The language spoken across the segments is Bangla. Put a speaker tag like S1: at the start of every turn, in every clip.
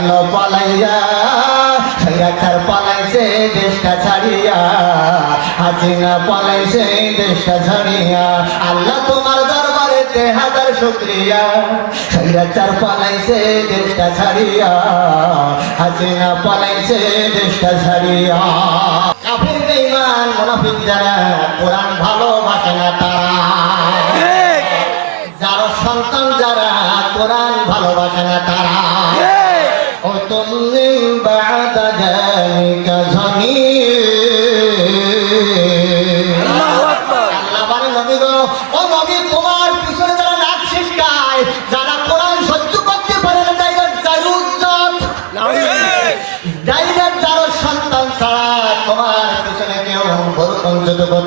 S1: গেল পালাইয়া? রাখার পালাইছে দেশটা ছাড়িয়া। হাসিনা পালাইছে দেশটা ছাড়িয়া। আল্লাহ তোমার দরবারেতে হাজার শুক্রিয়া। রাখার পালাইছে দেশটা ছাড়িয়া। হাসিনা পালাইছে দেশটা ছাড়িয়া। কাফির বেঈমান মুনাফিক যারা কোরআন ভালোবাসে না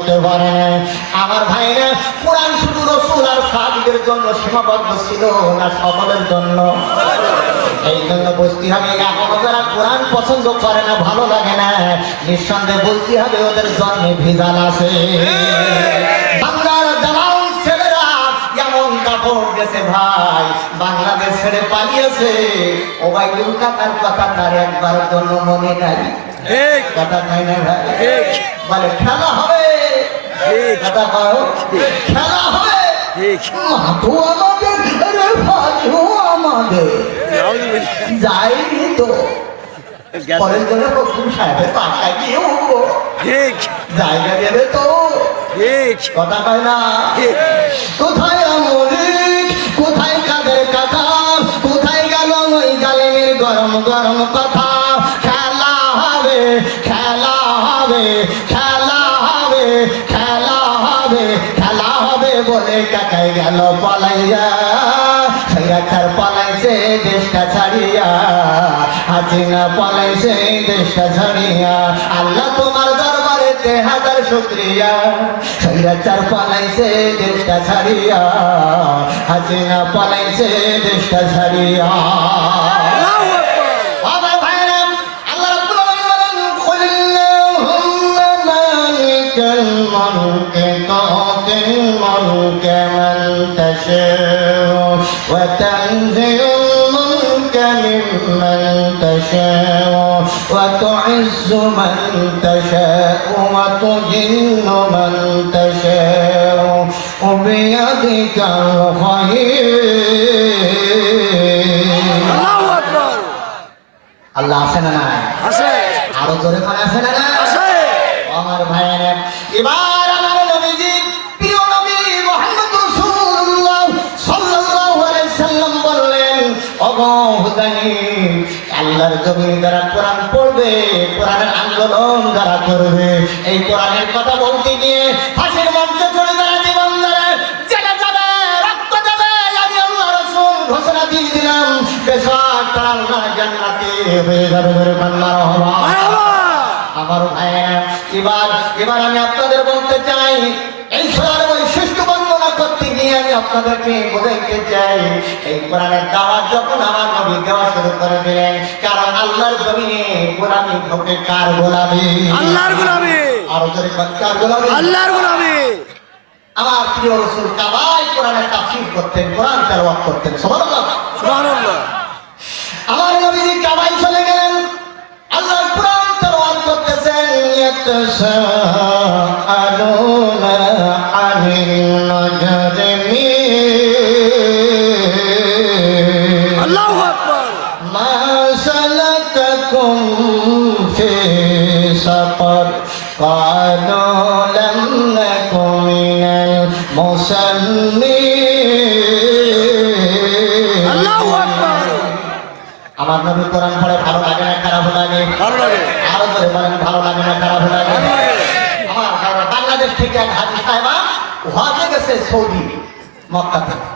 S1: করতে পারে। আমার ভাইরা কোরআন শুধু রসুল আর সাহাবিদের জন্য সীমাবদ্ধ ছিল না সকলের জন্য। এই জন্য বুঝতে হবে এখনও যারা কোরআন পছন্দ করে না ভালো লাগে না নিঃসন্দেহে বলতে হবে ওদের জন্মে ভিজাল আছে। বাংলার দালাল ছেলেরা এমন কাপড় গেছে ভাই বাংলাদেশ ছেড়ে পালিয়েছে। ও কাকার কথা তার একবার জন্য মনে নাই। কথা নাই না ভাই? বলে খেলা হবে কথা কও খেলা হবে। মাথু আমাদের ভাজু আমাদের যাইনি তো। পরের জন্য ফখরুল সাহেবের বাসায় গিয়ে উঠবো। জায়গা দেবে তো কথা কয় না। কোথায় হাসিনা পালাইছে দেশটা ছাড়িয়া, আল্লাহ তোমার দরবারে হাজার শুক্রিয়া। সৈরাচার পালাইছে দেশটা ছাড়িয়া, হাসিনা পালাইছে দেশটা ছাড়িয়া। মুলকা মিম্মান তাশা'উ ওয়া তু'ইজ্জু মান তাশা'উ ওয়া তুযিল্লু মান তাশা'উ বিয়াদিকাল খায়র আল্লাহ আছে না নাই? আরও জোরে করে আছে আল্লাহর জমিন যারা কোরআন পড়বে কোরআনের আন্দোলন যারা করবে। এই কোরআনের কথা বলতে গিয়ে ফাঁসির মঞ্চে চলে যারা জীবন জেলে যাবে রক্ত যাবে আমি আল্লাহ রাসূল ঘোষণা দিয়ে দিলাম বেশাক তারা জান্নাতে হয়ে যাবে ধরে আমার ভাইয়েরা এবার এবার আমি আপনাদের বলতে চাই আপনাদেরকে বোঝাইতে চাই এই কোরআনের দাওয়াত যখন আমার নবী দেওয়া শুরু করে দিলেন কারণ আল্লাহর জমিনে গোলামি ঢোকে কার গোলামি?
S2: আল্লাহর গোলামি।
S1: আরও জোরে কার গোলামি?
S2: আল্লাহর গোলামি।
S1: আমার প্রিয় রসুল কাবাই কোরআনের তাফসীর করতেন কোরআন তেলাওয়াত করতেন সুবহানাল্লাহ।
S2: সুবহানাল্লাহ।
S1: আমার কাবাই চলে গেলেন আল্লাহর কোরআন তেলাওয়াত করতেছেন
S2: আল্লাহু আকবার।
S1: মাসালাকাকুম ফি সাফার কালু লাম নাকুম মিনাল মুসাল্লিন
S2: আল্লাহু আকবার।
S1: আমার নবী কোরআন পড়ে ভালো লাগে না খারাপ লাগে?
S2: ভালো লাগে।
S1: আরও ধরে বলেন ভালো লাগে না খারাপ লাগে? আমার বাংলাদেশ থেকে এক হাজি সাহেবা গেছে সৌদি মক্কা থেকে।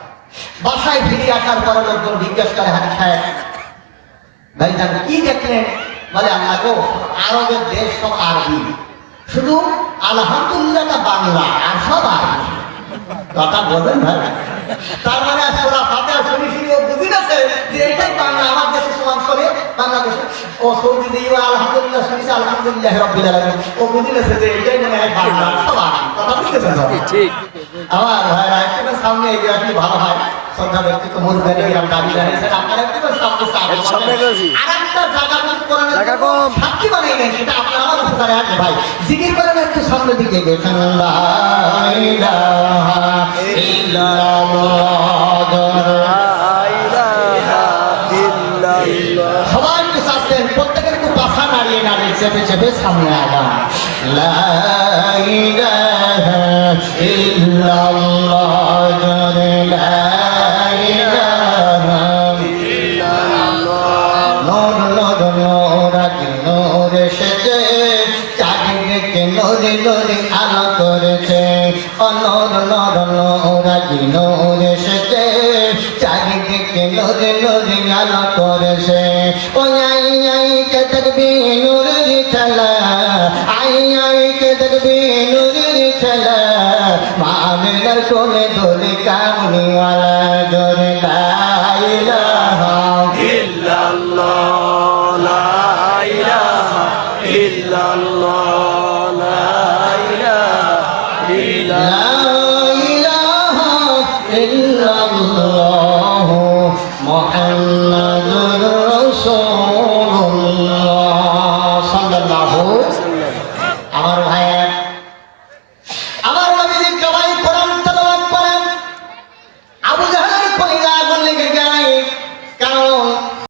S1: বাসায় ফিরে আসার পরে লোকজন জিজ্ঞেস করে হাজি সাহেব ভাই, তার কি দেখলেন? বলে, আল্লাহ গো, আরবের দেশ সব আরবি। শুধু আলহামদুলিল্লাহটা বাংলা, আর সব আরবি। কথা বলবেন ভাই? তার মানে সোরা ফাতে শুনি শুনি ও বুঝি না যে এটাই বাংলা, আমার দেশে সমান করে বাংলাদেশে ও সৌদি দিয়ে আলহামদুলিল্লাহ শুনেছে আলহামদুলিল্লাহ রব্বুল আলামিন। ও বুঝিলেছে যে এটাই মনে হয় ভালো কথা বুঝতেছেন
S2: ঠিক
S1: আমার ভাই একটু সামনে আপনি ভালো হয়। শ্রদ্ধা ব্যক্তি তো গেলাম দাবি জানিয়েছেন একটু সামনে
S2: সামনে
S1: আর একটা জায়গা
S2: জায়গা কম।
S1: বানাই নাই সেটা আমার ভাই। জিকির করেন একটু সামনে দিকে গেছেন আল্লাহ ইলাহা ইল্লাল্লাহ। চাপলেন প্রত্যেকের একটু পাশা নাড়িয়ে নাড়িয়ে চেপে চেপে সামনে আগান। আলো করেছে। অনর নর নরাগি নর আমিনার কোলে দোলে কামনিওয়ালা জোরে।